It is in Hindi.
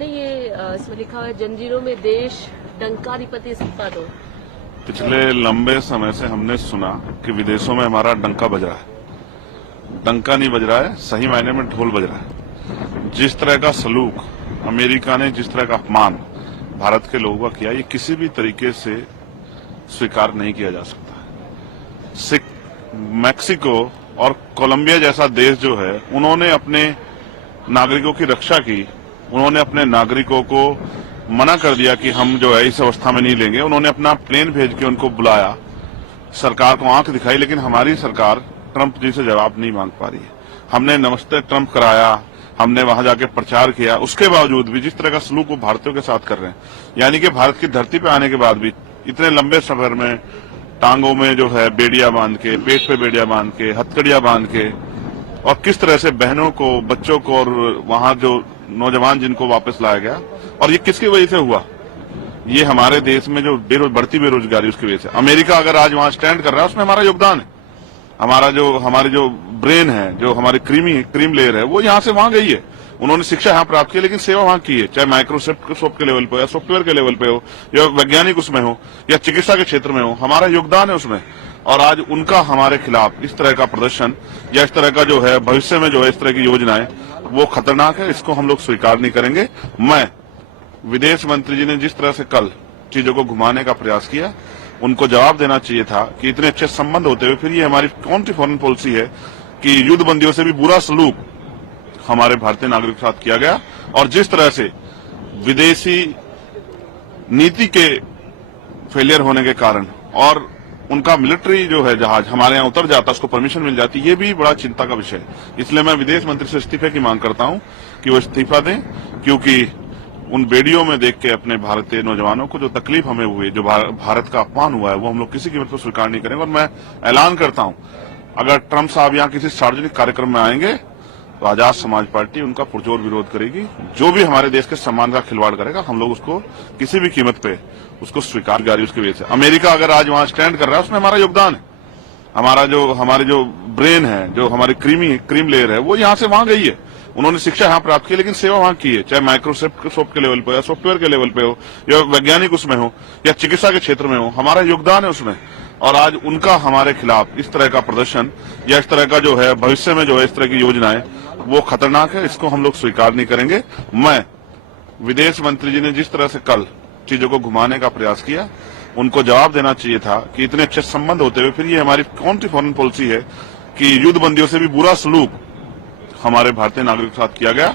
आपने ये इसमें लिखा हुआ है जंजीरों में देश डंकाधिपति इस्तीफा दो। पिछले लंबे समय से हमने सुना कि विदेशों में हमारा डंका बज रहा है। डंका नहीं बज रहा है, सही मायने में ढोल बज रहा है। जिस तरह का सलूक अमेरिका ने, जिस तरह का अपमान भारत के लोगों का किया, ये किसी भी तरीके से स्वीकार नहीं किया जा सकता। मैक्सिको और कोलंबिया जैसा देश जो है, उन्होंने अपने नागरिकों की रक्षा की। उन्होंने अपने नागरिकों को मना कर दिया कि हम जो है इस अवस्था में नहीं लेंगे। उन्होंने अपना प्लेन भेज के उनको बुलाया, सरकार को आंख दिखाई, लेकिन हमारी सरकार ट्रंप जी से जवाब नहीं मांग पा रही है। हमने नमस्ते ट्रंप कराया, हमने वहां जाके प्रचार किया, उसके बावजूद भी जिस तरह का सलूक वो भारतीयों के साथ कर रहे हैं, यानी कि भारत की धरती पे आने के बाद भी इतने लंबे सफर में टांगों में जो है बेड़िया बांध के, पेट पे बेड़िया बांध के, हथकड़ियां बांध के, और किस तरह से बहनों को, बच्चों को और वहां जो नौजवान जिनको वापस लाया गया, और ये किसकी वजह से हुआ? ये हमारे देश में जो बढ़ती बेरोजगारी, उसकी वजह से। अमेरिका अगर आज वहां स्टैंड कर रहा है, उसमें हमारा योगदान है। हमारी जो ब्रेन है, जो हमारी क्रीम लेयर है, वो यहाँ से वहां गई है। उन्होंने शिक्षा यहाँ प्राप्त की, लेकिन सेवा वहां की है, चाहे माइक्रोसॉफ्ट के लेवल पे हो, या सॉफ्टवेयर के लेवल पे हो, या वैज्ञानिक उसमें हो, या चिकित्सा के क्षेत्र में हो, हमारा योगदान है उसमें। और आज उनका हमारे खिलाफ इस तरह का प्रदर्शन, या इस तरह का जो है भविष्य में जो है इस तरह की योजनाएं, वो खतरनाक है। इसको हम लोग स्वीकार नहीं करेंगे। विदेश मंत्री जी ने जिस तरह से कल चीजों को घुमाने का प्रयास किया, उनको जवाब देना चाहिए था कि इतने अच्छे संबंध होते हुए फिर ये हमारी कौन सी फॉरेन पॉलिसी है कि युद्धबंदियों से भी बुरा सलूक हमारे भारतीय नागरिक के साथ किया गया। और जिस तरह से विदेशी नीति के फेलियर होने के कारण और उनका मिलिट्री जो है जहाज हमारे यहाँ उतर जाता, उसको परमिशन मिल जाती, ये भी बड़ा चिंता का विषय है। इसलिए मैं विदेश मंत्री से इस्तीफे की मांग करता हूं कि वो इस्तीफा दें, क्योंकि उन वीडियो में देख के अपने भारतीय नौजवानों को जो तकलीफ हमें हुई, जो भारत का अपमान हुआ है, वो हम लोग किसी कीमत पर स्वीकार नहीं करेंगे। और मैं ऐलान करता हूं, अगर ट्रंप साहब यहाँ किसी सार्वजनिक कार्यक्रम में आएंगे तो आजाद समाज पार्टी उनका पुरजोर विरोध करेगी। जो भी हमारे देश के सम्मान का खिलवाड़ करेगा, हम लोग उसको किसी भी कीमत पे उसको स्वीकार करेंगे। उसकी वजह से अमेरिका अगर आज वहां स्टैंड कर रहा है, उसमें हमारा योगदान है। हमारी जो ब्रेन है, जो हमारी क्रीम लेयर है, वो यहाँ से वहां गई है। उन्होंने शिक्षा यहाँ प्राप्त की, लेकिन सेवा वहां की है, चाहे माइक्रोसॉफ्ट के लेवल पे, या सॉफ्टवेयर के लेवल पे हो, या वैज्ञानिक उसमें हो, या चिकित्सा के क्षेत्र में हो, हमारा योगदान है उसमें। और आज उनका हमारे खिलाफ इस तरह का प्रदर्शन, या इस तरह का जो है भविष्य में जो है इस तरह की योजनाएं, वो खतरनाक है। इसको हम लोग स्वीकार नहीं करेंगे। विदेश मंत्री जी ने जिस तरह से कल चीजों को घुमाने का प्रयास किया, उनको जवाब देना चाहिए था कि इतने अच्छे संबंध होते हुए फिर ये हमारी कौन सी फॉरेन पॉलिसी है कि युद्धबंदियों से भी बुरा सलूक हमारे भारतीय नागरिक के साथ किया गया।